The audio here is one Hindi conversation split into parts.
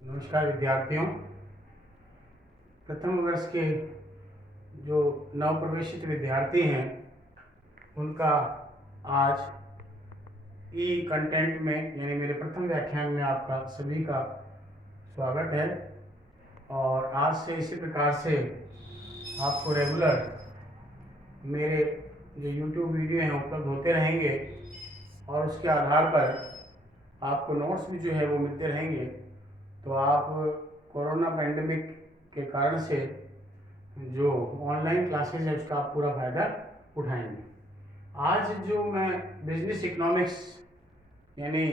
नमस्कार विद्यार्थियों। प्रथम वर्ष के जो नवप्रवेशित विद्यार्थी हैं उनका आज ई कंटेंट में यानी मेरे प्रथम व्याख्यान में आपका सभी का स्वागत है। और आज से इसी प्रकार से आपको रेगुलर मेरे जो YouTube वीडियो हैं उपलब्ध होते रहेंगे और उसके आधार पर आपको नोट्स भी जो है वो मिलते रहेंगे। तो आप कोरोना पैंडेमिक के कारण से जो ऑनलाइन क्लासेज है उसका आप पूरा फायदा उठाएंगे। आज जो मैं बिजनेस इकोनॉमिक्स यानी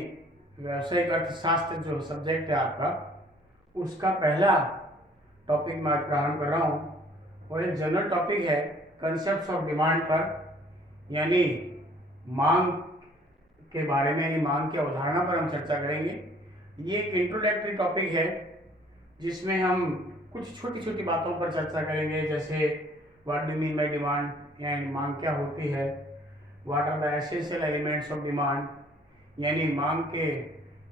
व्यावसायिक अर्थशास्त्र जो सब्जेक्ट है आपका, उसका पहला टॉपिक मैं आज प्रारंभ कर रहा हूँ और एक जनरल टॉपिक है कंसेप्ट्स ऑफ डिमांड पर, यानी मांग के बारे में, यानी मांग की अवधारणा पर हम चर्चा करेंगे। ये एक इंट्रोडक्टरी टॉपिक है जिसमें हम कुछ छोटी छोटी बातों पर चर्चा करेंगे, जैसे what do mean by demand, यानी मांग क्या होती है, what are the essential elements of demand, यानी मांग के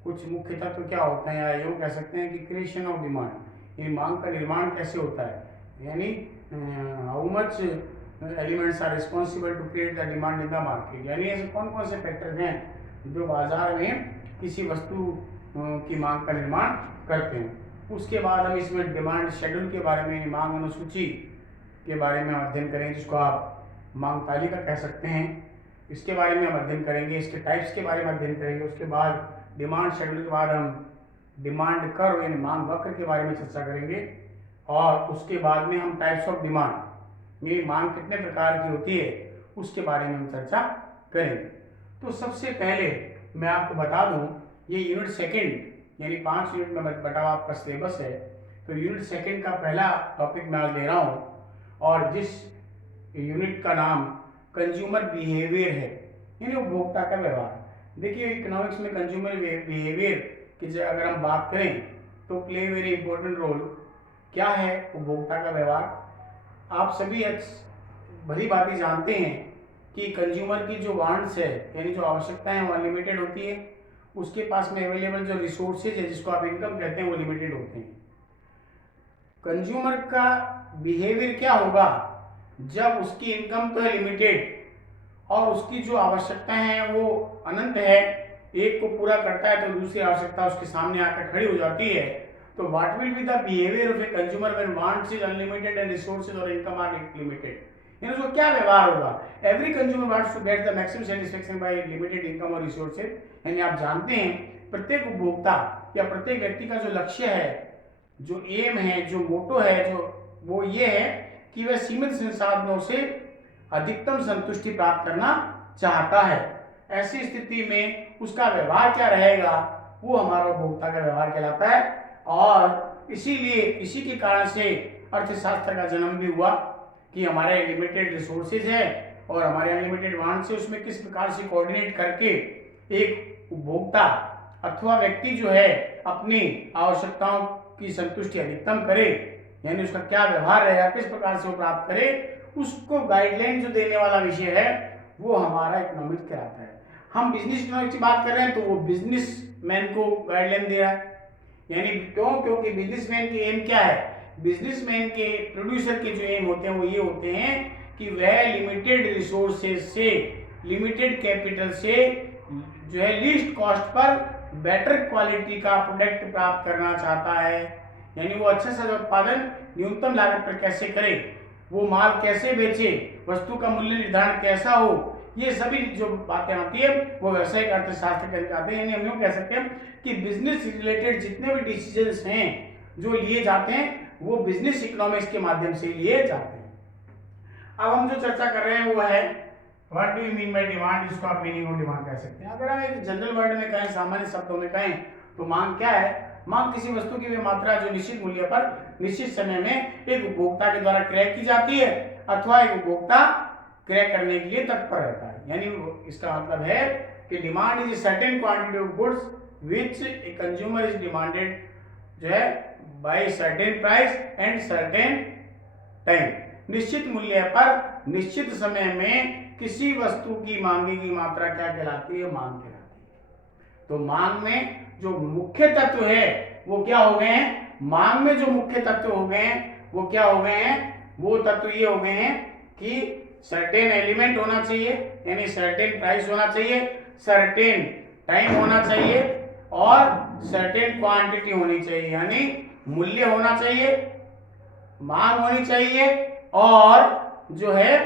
कुछ मुख्य तत्व क्या होते हैं, या यूँ कह सकते हैं कि क्रिएशन ऑफ डिमांड, यानी मांग का निर्माण कैसे होता है, यानी how much elements are responsible to create the demand in the market, यानी ऐसे कौन कौन से फैक्टर्स हैं जो बाजार में किसी वस्तु की मांग का निर्माण करते हैं। उसके बाद हम इसमें डिमांड शेड्यूल के बारे में, मांग अनुसूची के बारे में अध्ययन करेंगे, जिसको आप मांग तालिका कह सकते हैं। इसके बारे में हम अध्ययन करेंगे, इसके टाइप्स के बारे में अध्ययन करेंगे। उसके बाद डिमांड शेड्यूल के बाद हम डिमांड कर्व यानी मांग वक्र के बारे में चर्चा करेंगे। और उसके बाद में हम टाइप्स ऑफ डिमांड, ये मांग कितने प्रकार की होती है, उसके बारे में हम चर्चा करेंगे। तो सबसे पहले मैं आपको बता दूं, ये यूनिट सेकंड यानी 5 यूनिट में बटा हुआ आपका सिलेबस है। तो यूनिट सेकंड का पहला टॉपिक मैं आज दे रहा हूँ और जिस यूनिट का नाम कंज्यूमर बिहेवियर है, यानी उपभोक्ता का व्यवहार। देखिए, इकोनॉमिक्स में कंज्यूमर बिहेवियर की अगर हम बात करें तो प्ले वेरी इंपॉर्टेंट रोल। क्या है उपभोक्ता का व्यवहार? आप सभी भली भांति जानते हैं कि कंज्यूमर की जो वांट्स है यानी जो आवश्यकताएं हैं वो अनलिमिटेड होती है। उसके पास में अवेलेबल जो रिसोर्सेज है, जिसको आप इनकम कहते हैं, वो लिमिटेड होते हैं। कंज्यूमर का बिहेवियर क्या होगा जब उसकी इनकम तो है लिमिटेड और उसकी जो आवश्यकताएं हैं वो अनंत है, एक को पूरा करता है तो दूसरी आवश्यकता उसके सामने आकर खड़ी हो जाती है। तो what will be the behaviour of a consumer when wants is unlimited and resources और इनकम आर लिमिटेड, यानी उसको क्या व्यवहार होगा? Every consumer wants to get the maximum satisfaction by limited income और रिसोर्सेज। यानी आप जानते हैं प्रत्येक उपभोक्ता या प्रत्येक व्यक्ति का जो लक्ष्य है, जो एम है, जो मोटो है, जो वो ये है कि वह सीमित संसाधनों से अधिकतम संतुष्टि प्राप्त करना चाहता है। ऐसी स्थिति में उसका व्यवहार क्या रहेगा, वो हमारा उपभोक्ता का व्यवहार कहलाता है। और इसीलिए इसी के कारण से अर्थशास्त्र का जन्म भी हुआ कि हमारे लिमिटेड रिसोर्सेज है और हमारे अनलिमिटेड वांट्स है, उसमें किस प्रकार से कोऑर्डिनेट करके एक उपभोक्ता अथवा व्यक्ति जो है अपनी आवश्यकताओं की संतुष्टि अधिकतम करे, यानी उसका क्या व्यवहार रहेगा, किस प्रकार से वो प्राप्त करे, उसको गाइडलाइन जो देने वाला विषय है वो हमारा इकोनॉमिक्स कहलाता है। हम बिजनेस इकोनॉमिक्स की बात कर रहे हैं तो वो बिजनेसमैन को गाइडलाइन दे रहा है, यानी क्यों? क्योंकि बिजनेसमैन की एम क्या है? बिजनेसमैन के, प्रोड्यूसर के जो एम होते हैं वो ये होते हैं कि वह लिमिटेड रिसोर्सेज से, लिमिटेड कैपिटल से जो है least cost per better quality का प्रोडक्ट प्राप्त करना चाहता है। यानी वो अच्छे से उत्पादन न्यूनतम लागत पर कैसे करे, वो माल कैसे बेचे, वस्तु का मूल्य निर्धारण कैसा हो, ये सभी जो बातें आती है वो व्यवसायिक अर्थशास्त्र के आते हैं। यानी हम यूँ कह सकते हैं कि बिजनेस रिलेटेड जितने भी डिसीजंस हैं जो लिए जाते हैं वो बिजनेस इकोनॉमिक्स के माध्यम से लिए जाते हैं। अब हम जो चर्चा कर रहे हैं वो है what do you mean by demand, जिसको आप मीनिंग ऑफ डिमांड कह सकते हैं। अगर हम एक जनरल वर्ड में कहें, सामान्य शब्दों में कहें तो मांग क्या है? मांग किसी वस्तु की वे मात्रा जो निश्चित मूल्य पर निश्चित समय में एक उपभोक्ता के द्वारा क्रय की जाती है अथवा एक उपभोक्ता क्रय करने के लिए तत्पर रहता है। यानी इसका मतलब है कि demand is certain quantity of goods which a consumer is demanded जो है by certain price and certain time. निश्चित मूल्य पर निश्चित समय में किसी वस्तु की मांगे की मात्रा क्या कहलाती है? मांग कहलाती है। तो मांग में जो मुख्य तत्व है वो क्या हो गए हैं, मांग में जो मुख्य तत्व हो गए हैं वो क्या हो गए हैं, वो तत्व ये हो गए हैं कि सर्टेन एलिमेंट होना चाहिए, यानी सर्टेन प्राइस होना चाहिए, सर्टेन टाइम होना चाहिए और सर्टेन क्वांटिटी होनी चाहिए, यानी मूल्य होना चाहिए, मांग होनी चाहिए और जो है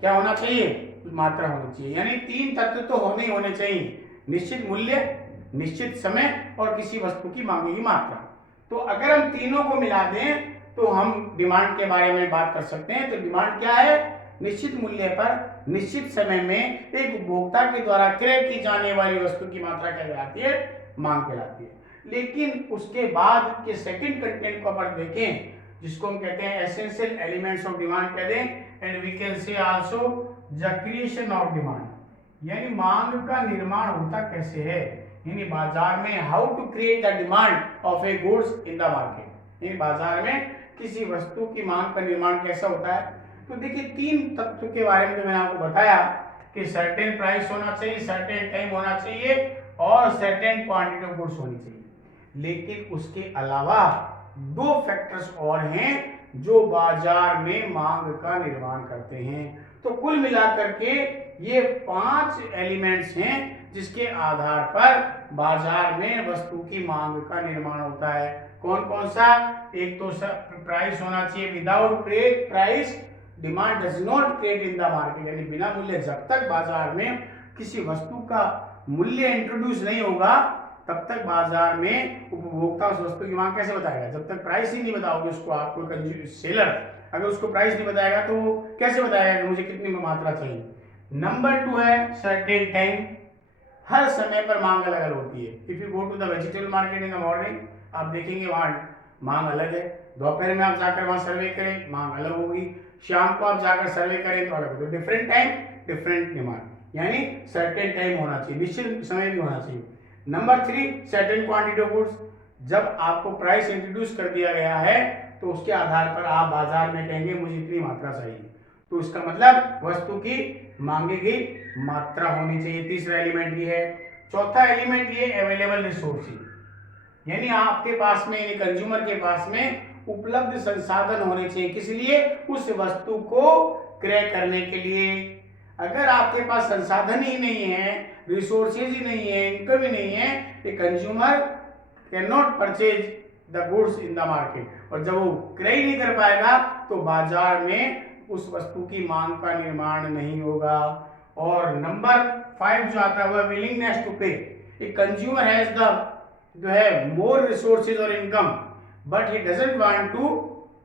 क्या होना चाहिए, मात्रा होनी चाहिए। यानी तीन तत्व तो होने ही होने चाहिए, निश्चित मूल्य, निश्चित समय और किसी वस्तु की मांगे की मात्रा। तो अगर हम तीनों को मिला दें तो हम डिमांड के बारे में बात कर सकते हैं। तो डिमांड क्या है, निश्चित मूल्य पर निश्चित समय में एक उपभोक्ता के द्वारा क्रय की जाने वाली वस्तु की मात्रा क्या कहलाती है, मांग कहलाती है। लेकिन उसके बाद के सेकंड कंटेंट को अपन देखें, जिसको हम कहते हैं एसेंशियल एलिमेंट्स ऑफ डिमांड कहते हैं, and we can say also the creation of demand, यानी मांग का निर्माण होता कैसे है, यानी बाजार में how to create the demand of a goods in the market, यानी बाजार में किसी वस्तु की मांग का निर्माण कैसा होता है। तो देखिए तीन तत्व के बारे में मैंने आपको बताया कि सर्टेन प्राइस होना चाहिए, सर्टेन टाइम होना चाहिए और सर्टेन क्वांटिटी ऑफ गुड्स होनी चाहिए। लेकिन उसके अलावा दो फैक्टर्स और हैं जो बाजार में मांग का निर्माण करते हैं। तो कुल मिलाकर के ये 5 एलिमेंट्स हैं जिसके आधार पर बाजार में वस्तु की मांग का निर्माण होता है। कौन कौन सा, एक तो प्राइस होना चाहिए, without price demand does not create in the market, यानी बिना मूल्य जब तक बाजार में किसी वस्तु का मूल्य इंट्रोड्यूस नहीं होगा तब तक बाजार में उपभोक्ता उस वस्तु की मांग कैसे बताएगा, जब तक प्राइस ही नहीं बताओगे उसको, आपको सेलर अगर उसको प्राइस नहीं बताएगा तो वो कैसे बताएगा कि मुझे कितनी मात्रा चाहिए। नंबर 2 है सर्टेन टाइम, हर समय पर मांग अलग अलग होती है। If you go to the vegetable market in the morning, आप देखेंगे वहां मांग अलग है, दोपहर में आप जाकर वहां सर्वे करें मांग अलग होगी, शाम को आप जाकर सर्वे करें तो अलग होगी। डिफरेंट टाइम डिफरेंट डिमांड, यानी सर्टेन टाइम होना चाहिए, निश्चित समय भी होना चाहिए। Number 3 certain quantity of goods, जब आपको प्राइस इंट्रोड्यूस कर दिया गया है तो उसके आधार पर आप बाजार में कहेंगे मुझे इतनी मात्रा चाहिए, तो इसका मतलब वस्तु की मांगे की मात्रा होनी चाहिए। तीसरा एलिमेंट ये है। चौथा एलिमेंट ये अवेलेबल रिसोर्सेज, यानी आपके पास में, यानी कंज्यूमर के पास में उपलब्ध संसाधन होने चाहिए, किस लिए, उस वस्तु को क्रय करने के लिए। अगर आपके पास संसाधन ही नहीं है, रिसोर्सेज ही नहीं है, इनकम ही नहीं है, ये consumer can not purchase the goods in the market, और जब वो क्रय नहीं कर पाएगा तो बाजार में उस वस्तु की मांग का निर्माण नहीं होगा। और नंबर 5 जो आता है वह विलिंगनेस टू पे, ए कंज्यूमर हैज द जो है मोर रिसोर्सेज और income but he doesn't want to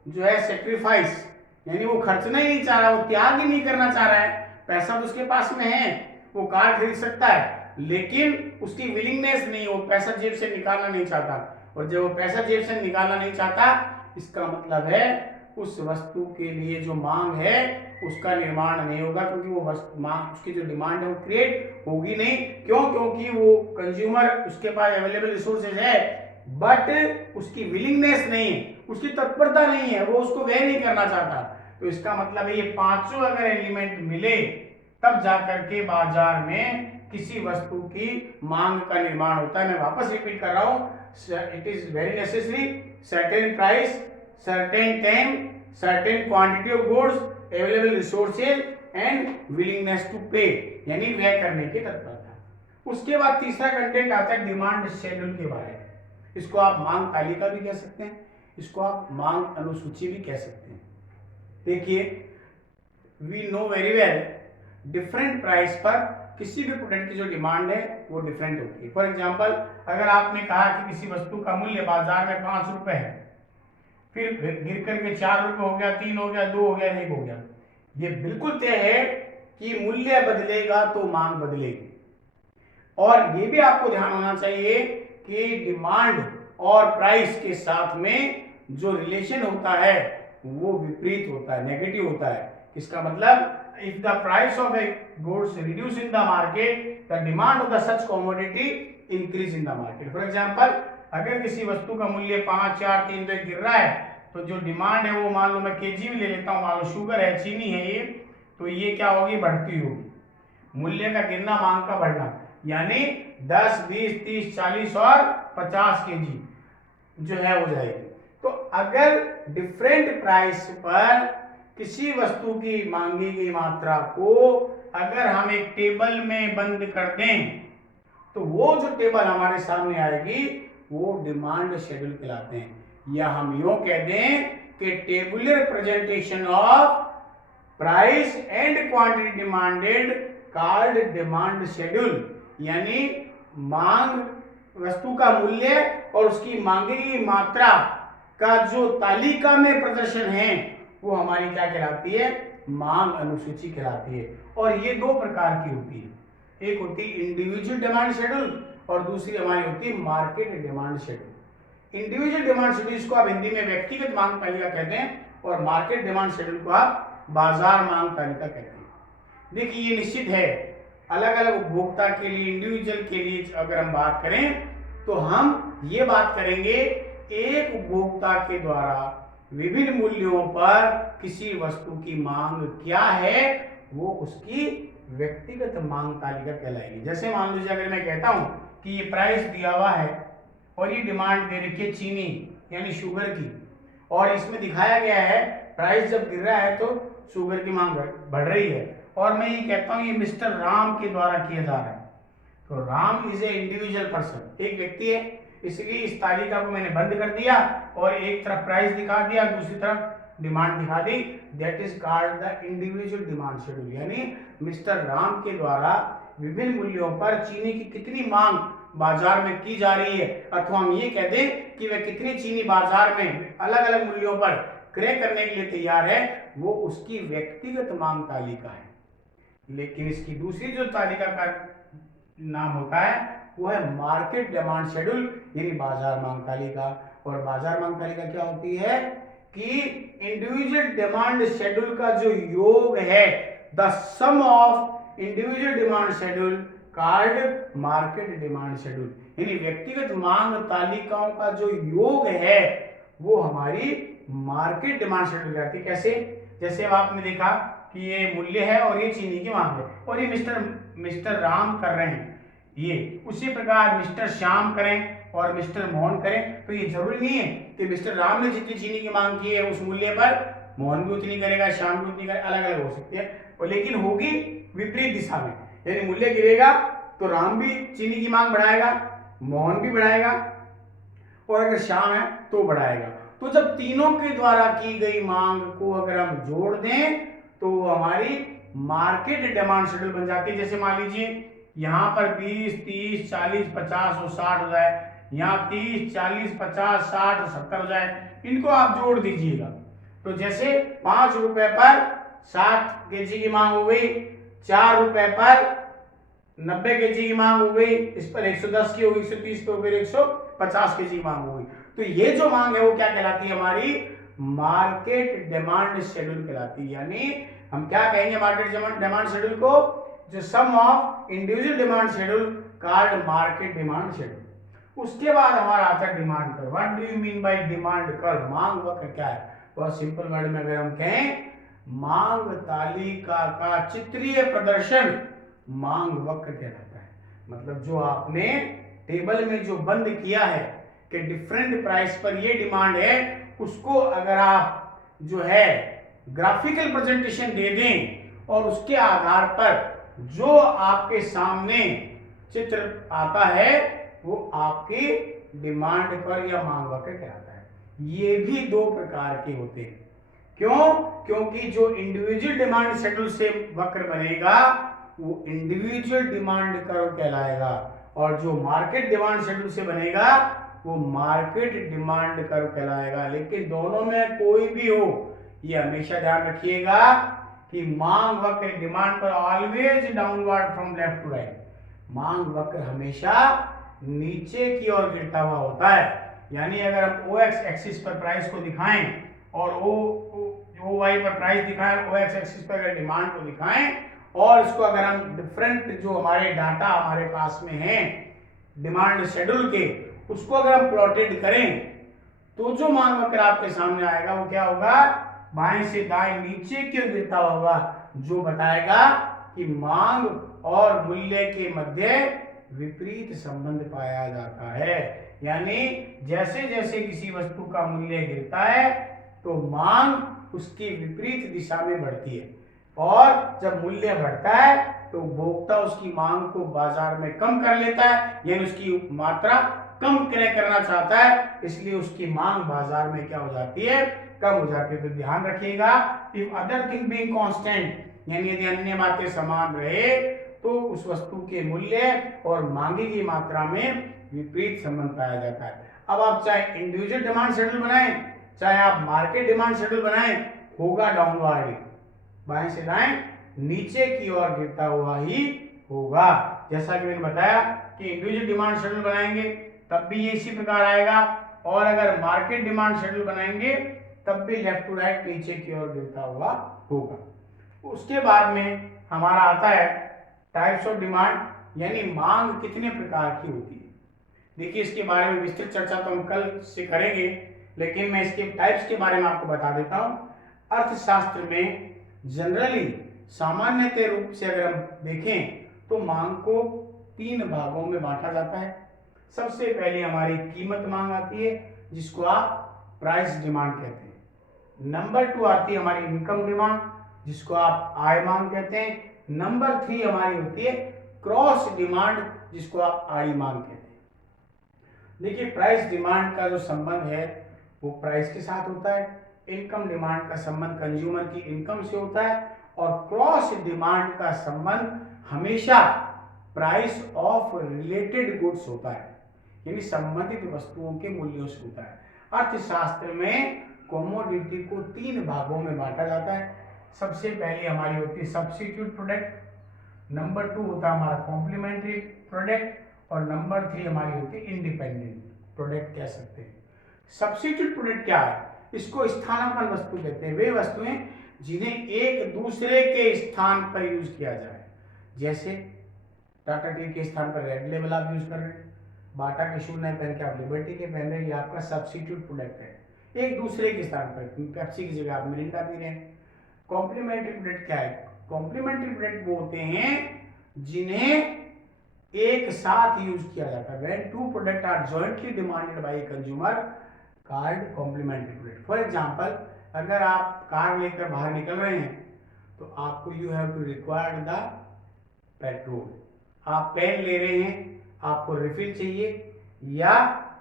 जो है सेक्रीफाइस, यानी वो खर्चना ही नहीं चाह रहा, वो त्याग ही नहीं करना चाह रहा है। पैसा तो उसके पास में है, वो कार खरीद सकता है, लेकिन उसकी विलिंगनेस नहीं, वो पैसा जेब से निकालना नहीं चाहता, और जब वो पैसा जेब से निकालना नहीं चाहता इसका मतलब है उस वस्तु के लिए जो मांग है उसका निर्माण नहीं होगा, क्योंकि वो मांग, उसकी जो डिमांड है वो क्रिएट होगी नहीं। क्यों, क्योंकि वो कंज्यूमर, उसके पास अवेलेबल रिसोर्सेज है बट उसकी विलिंगनेस नहीं है, उसकी तत्परता नहीं है, वो उसको व्यय नहीं करना चाहता। तो इसका मतलब है ये पांचों अगर एलिमेंट मिले तब जाकर के बाजार में किसी वस्तु की मांग का निर्माण होता है। मैं वापस रिपीट कर रहा हूं, it is very necessary certain price, certain time, certain quantity of goods, available resources and willingness to pay, यानी व्यय करने की तत्परता। उसके बाद तीसरा कंटेंट आता है डिमांड शेड्यूल के बारे में। इसको आप मांग तालिका भी कह सकते हैं, इसको आप मांग अनुसूची भी कह सकते हैं। देखिए, we know very well different price पर किसी भी प्रोडक्ट की जो डिमांड है वो डिफरेंट होती है। फॉर एग्जांपल, अगर आपने कहा कि किसी वस्तु का मूल्य बाजार में 5 रुपए है, फिर गिर करके 4 रुपए हो गया, 3 हो गया, 2 हो गया, 1 हो गया, ये बिल्कुल तय है कि मूल्य बदलेगा तो मांग बदलेगी। और ये भी आपको ध्यान होना चाहिए कि डिमांड और प्राइस के साथ में जो रिलेशन होता है वो विपरीत होता है, नेगेटिव होता है। इसका मतलब if the price of a goods reduce in the market, the demand of the such commodity increase in the market. For example, अगर किसी वस्तु का मूल्य 5, 4, 3, 2 गिर रहा है तो जो डिमांड है वो, मान लो मैं केजी में ले लेता हूँ, मान लो शुगर है, चीनी है ये, तो ये क्या होगी, बढ़ती होगी। मूल्य का गिरना, मांग का बढ़ना, यानी 10, 20, 30, 40 और 50 केजी। जो है हो जाएगी। तो अगर डिफरेंट प्राइस पर किसी वस्तु की मांगी गई मात्रा को अगर हम एक टेबल में बंद कर दें तो वो जो टेबल हमारे सामने आएगी वो डिमांड शेड्यूल कहलाते हैं। या हम यूं कह दें कि tabular presentation of price and quantity demanded called demand schedule. यानी मांग वस्तु का मूल्य और उसकी मांगी गई मात्रा का जो तालिका में प्रदर्शन है वो हमारी क्या कहलाती है, मांग अनुसूची कहलाती है। और ये दो प्रकार की होती है, एक होती है इंडिविजुअल डिमांड शेड्यूल और दूसरी हमारी होती है market demand schedule. Individual demand schedule इसको आप हिंदी में व्यक्तिगत मांग तालिका कहते हैं और मार्केट डिमांड शेड्यूल को आप बाजार मांग तालिका कहते हैं। देखिए ये निश्चित है अलग अलग उपभोक्ता के लिए, इंडिविजुअल के लिए अगर हम बात करें तो हम ये बात करेंगे एक उपभोक्ता के द्वारा विभिन्न मूल्यों पर किसी वस्तु की मांग क्या है वो उसकी व्यक्तिगत मांग तालिका कहलाएगी। जैसे मान लीजिए अगर मैं कहता हूं कि ये प्राइस दिया हुआ है और ये डिमांड दे रखी है चीनी यानी शुगर की, और इसमें दिखाया गया है प्राइस जब गिर रहा है तो शुगर की मांग बढ़ रही है, और मैं ये कहता हूँ ये मिस्टर राम के द्वारा किया जा रहा है। तो Ram is a individual person, एक व्यक्ति है, इसलिए इस तालिका को मैंने बंद कर दिया और एक तरफ प्राइस दिखा दिया, दूसरी तरफ डिमांड दिखा दी। That is called the individual demand schedule. यानी मिस्टर राम के द्वारा विभिन्न मूल्यों पर चीनी की कितनी मांग बाजार में की जा रही है, अथवा हम ये कह दें कि वह कितनी चीनी बाजार में अलग अलग मूल्यों पर क्रय करने के लिए तैयार है, वो उसकी व्यक्तिगत मांग तालिका है। लेकिन इसकी दूसरी जो तालिका का नाम होता है वो है मार्केट डिमांड शेड्यूल यानी बाजार मांग तालिका। और बाजार मांग तालिका क्या होती है कि इंडिविजुअल डिमांड शेड्यूल का जो योग है, the sum of individual demand schedule called market demand schedule. यानी व्यक्तिगत मांग तालिकाओं का जो योग है वो हमारी मार्केट डिमांड शेड्यूल कहती है। कैसे? जैसे अब आपने देखा कि ये मूल्य है और ये चीनी की मांग है और ये मिस्टर राम कर रहे हैं, ये उसी प्रकार मिस्टर श्याम करें और मिस्टर मोहन करें, तो ये जरूरी नहीं है कि मिस्टर राम ने जितनी चीनी की मांग की है उस मूल्य पर मोहन भी उतनी करेगा, श्याम भी उतनी करेगा, अलग अलग हो सकती है, और लेकिन होगी विपरीत दिशा में। यानी मूल्य गिरेगा तो राम भी चीनी की मांग बढ़ाएगा, मोहन भी बढ़ाएगा, और अगर श्याम है तो बढ़ाएगा। तो जब तीनों के द्वारा की गई मांग को अगर हम जोड़ दें तो हमारी मार्केट डिमांड शेड्यूल बन जाती है। जैसे मान लीजिए यहाँ पर 20, 30, 40, 50 और 60 हो जाए, यहाँ 30, 40, 50, 60 और 70 हो जाए, इनको आप जोड़ दीजिएगा। तो जैसे 5 रुपए पर 60 केजी की मांग हो गई, 4 रुपए पर 90 केजी की मांग हो गई, इस पर 110 की होगी, 130 पे फिर 150 केजी की मांग हो गई। तो ये जो मांग है वो क्या कहलाती है, हमारी मार्केट डिमांड शेड्यूल कहलाती है। यानी हम क्या कहेंगे मार्केट डिमांड शेड्यूल को, जो sum of individual demand schedule called market demand schedule. उसके बाद हमारा आता है demand curve. What do you mean by demand curve? मांग वक्र क्या है? बहुत सिंपल वर्ड में अगर हम कहें, मांग तालिका का चित्रीय प्रदर्शन मांग वक्र कहलाता है। मतलब जो आपने टेबल में जो बंद किया है कि डिफरेंट प्राइस पर ये डिमांड है, उसको अगर आप जो है ग्राफिकल प्रेजेंटेशन दे दें और उसके आधार पर जो आपके सामने चित्र आता है वो आपकी डिमांड कर्व या मांग वक्र कहलाता है। ये भी दो प्रकार के होते हैं। क्यों? क्योंकि जो इंडिविजुअल डिमांड शेड्यूल से वक्र बनेगा वो इंडिविजुअल डिमांड कर्व कहलाएगा, और जो मार्केट डिमांड शेड्यूल से बनेगा वो मार्केट डिमांड कर्व कहलाएगा। लेकिन दोनों में कोई भी हो, ये हमेशा ध्यान रखिएगा कि मांग वक्र डिमांड पर always downward from left to right. मांग वक्र हमेशा नीचे की ओर गिरता हुआ होता है। यानी अगर हम ओ एक्स एक्सिस पर प्राइस को दिखाएं और ओ वाई पर प्राइस दिखाएं, ओ एक्स एक्सिस पर अगर डिमांड को दिखाएं, और इसको अगर हम डिफरेंट जो हमारे डाटा हमारे पास में है डिमांड शेड्यूल के, उसको अगर हम प्लॉटेड करें तो जो मांग वक्र आपके सामने आएगा वो क्या होगा, बाएं से दाएं नीचे की ओर गिरता होगा, जो बताएगा कि मांग और मूल्य के मध्य विपरीत संबंध पाया जाता है। यानी जैसे जैसे किसी वस्तु का मूल्य गिरता है तो मांग उसकी विपरीत दिशा में बढ़ती है, और जब मूल्य बढ़ता है तो उपभोक्ता उसकी मांग को बाजार में कम कर लेता है, यानी उसकी मात्रा कम क्रय करना चाहता है, इसलिए उसकी मांग बाजार में क्या हो जाती है, कम हो जाती है। तो ध्यान रखिएगा, if other thing being constant, यानी यदि अन्य बातें समान रहे तो उस वस्तु के मूल्य और मांगी की मात्रा में विपरीत संबंध पाया जाता है। अब आप चाहे इंडिविजुअल डिमांड शेड्यूल बनाएं, चाहे आप मार्केट डिमांड शेड्यूल बनाएं, होगा डाउनवर्ड, बाएं से दाएं नीचे की ओर गिरता हुआ ही होगा। जैसा कि मैंने बताया कि इंडिविजुअल डिमांड शेड्यूल बनाएंगे तब भी ये इसी प्रकार आएगा, और अगर मार्केट डिमांड शेड्यूल बनाएंगे तब भी लेफ्ट टू राइट नीचे की ओर गिरता हुआ होगा। उसके बाद में हमारा आता है टाइप्स ऑफ डिमांड, यानी मांग कितने प्रकार की होती है। देखिए, इसके बारे में विस्तृत चर्चा तो हम कल से करेंगे, लेकिन मैं इसके टाइप्स के बारे में आपको बता देता हूं। अर्थशास्त्र में जनरली सामान्यतः रूप से अगर हम देखें तो मांग को 3 भागों में बांटा जाता है। सबसे पहले हमारी कीमत मांग आती है, जिसको आप प्राइस डिमांड कहते हैं। नंबर 2 आती है हमारी इनकम डिमांड, जिसको आप आय मांग कहते हैं। नंबर 3 हमारी होती है क्रॉस डिमांड, जिसको आप आड़ी मांग कहते हैं। देखिए, प्राइस डिमांड का जो संबंध है वो प्राइस के साथ होता है, इनकम डिमांड का संबंध कंज्यूमर की इनकम से होता है, और क्रॉस डिमांड का संबंध हमेशा प्राइस ऑफ रिलेटेड गुड्स होता है, यानी संबंधित वस्तुओं के मूल्यों से होता है। अर्थशास्त्र में कमोडिटी को 3 भागों में बांटा जाता है। सबसे पहले हमारी होती है सब्स्टिट्यूट प्रोडक्ट, नंबर 2 होता है हमारा कॉम्प्लीमेंट्री प्रोडक्ट, और नंबर 3 हमारी होती है इंडिपेंडेंट प्रोडक्ट कह सकते हैं। सब्स्टिट्यूट प्रोडक्ट क्या है? इसको स्थानापन्न वस्तु कहते हैं। वे वस्तुएं जिन्हें एक दूसरे के स्थान पर यूज किया जाए, जैसे टाटा टी के स्थान पर रेड लेबल आप यूज कर रहे हैं, बाटा के शूज नहीं पहन के आप लिबर्टी के पहन रहे हैं, ये आपका सब्स्टिट्यूट प्रोडक्ट है। एक दूसरे के स्थान पर पेप्सी की जगह आप मिरिंडा पी रहे हैं। कॉम्प्लीमेंट्री प्रोडक्ट क्या है? कॉम्प्लीमेंट्री प्रोडक्ट वो होते हैं जिन्हें एक साथ यूज किया जाता है। When 2 product are jointly demanded by consumer called complementary product. For example, अगर आप कार लेकर बाहर निकल रहे हैं तो आपको you have to require the petrol. आप पेन ले रहे हैं, आपको रिफिल चाहिए या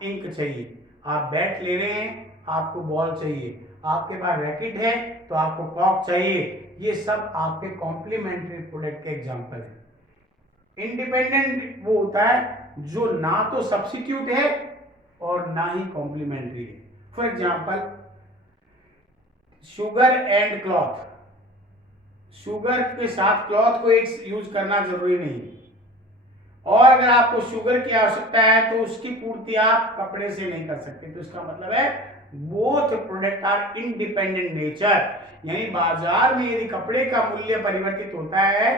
इंक चाहिए। आप बैट ले रहे हैं, आपको बॉल चाहिए। आपके पास रैकेट है तो आपको कॉक चाहिए। ये सब आपके कॉम्प्लीमेंट्री प्रोडक्ट के एग्जांपल है। इंडिपेंडेंट वो होता है जो ना तो सब्स्टिट्यूट है और ना ही कॉम्प्लीमेंट्री है। For example, sugar and cloth. Sugar के साथ क्लॉथ को एक यूज करना जरूरी नहीं, और अगर आपको शुगर की आवश्यकता है तो उसकी पूर्ति आप कपड़े से नहीं कर सकते। तो इसका मतलब है both product are independent nature, यानी बाजार में यदि कपड़े का मूल्य परिवर्तित होता है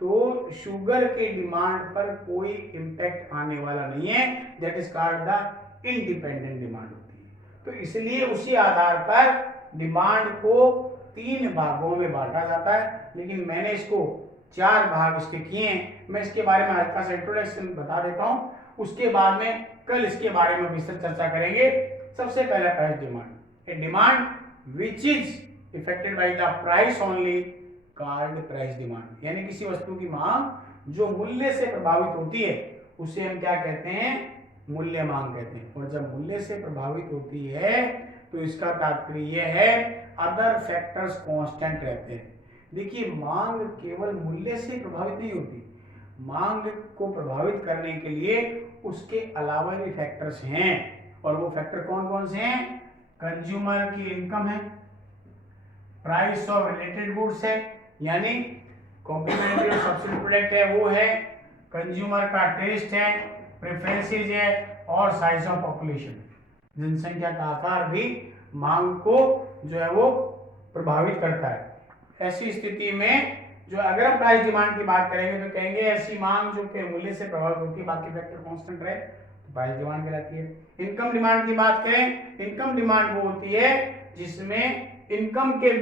तो शुगर के डिमांड पर कोई इंपैक्ट आने वाला नहीं है। That is called the independent demand होती है। तो इसलिए उसी आधार पर डिमांड को 3 भागों में बांटा जाता है, लेकिन मैंने इसको 4 भाग इसके किए हैं। मैं इसके बारे में हल्का सा इंट्रोडक्शन बता देता हूँ, उसके बाद में कल इसके बारे में विस्तृत चर्चा करेंगे। सबसे पहला price demand. A demand which is affected by the price only called price demand, यानी किसी वस्तु की मांग जो मूल्य से प्रभावित होती है उसे हम क्या कहते हैं? मूल्य मांग कहते हैं। और जब मूल्य से प्रभावित होती है तो इसका तात्पर्य यह है अदर फैक्टर्स कांस्टेंट रहते हैं। देखिए, मांग केवल मूल्य से प्रभावित नहीं होती, मांग को प्रभावित करने के लिए उसके अलावा भी फैक्टर्स हैं। और वो फैक्टर कौन कौन से हैं? कंज्यूमर की इनकम है, प्राइस ऑफ रिलेटेड गुड्स है, यानी कॉम्प्लीमेंट्री और सब्स्टिट्यूट प्रोडक्ट है वो है, कंज्यूमर का टेस्ट है, प्रेफरेंसेस है, और साइज ऑफ पॉपुलेशन, जनसंख्या का आकार भी मांग को जो है वो प्रभावित करता है। ऐसी स्थिति में जो अगर हम प्राइस डिमांड की बात करेंगे तो कहेंगे ऐसी मांग जो कि मूल्य से प्रभावित होती है, बाकी फैक्टर कांस्टेंट रहे तो प्राइस डिमांड कहलाती है। इनकम डिमांड की बात करें, इनकम डिमांड वो होती है जिसमें इनकम के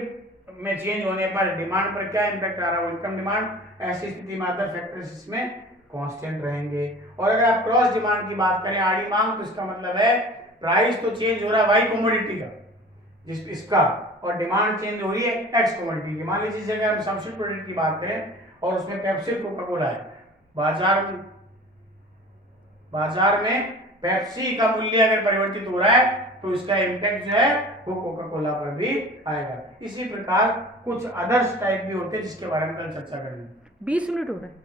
में चेंज होने पर डिमांड पर क्या इंपैक्ट आ रहा है, वो इनकम डिमांड। ऐसी स्थिति में अदर फैक्टर्स इसमें कांस्टेंट रहेंगे। और अगर आप क्रॉस डिमांड की बात करें, आड़ी मांग, तो इसका मतलब है प्राइस तो चेंज हो रहा है वाई कमोडिटी का, जिस इसका, और डिमांड चेंज हो रही है एक्स कमोडिटी की। मान लीजिए अगर हम सब्सिट्यूट प्रोडक्ट की बात करें और उसमें पेप्सी कोका कोला है, बाजार में पेप्सी का मूल्य अगर परिवर्तित हो रहा है तो इसका इम्पैक्ट जो है वो कोका कोला पर भी आएगा। इसी प्रकार कुछ अदर्स टाइप भी होते हैं जिसके बारे में कल चर्चा करेंगे। 20 मिनट हो रहे हैं।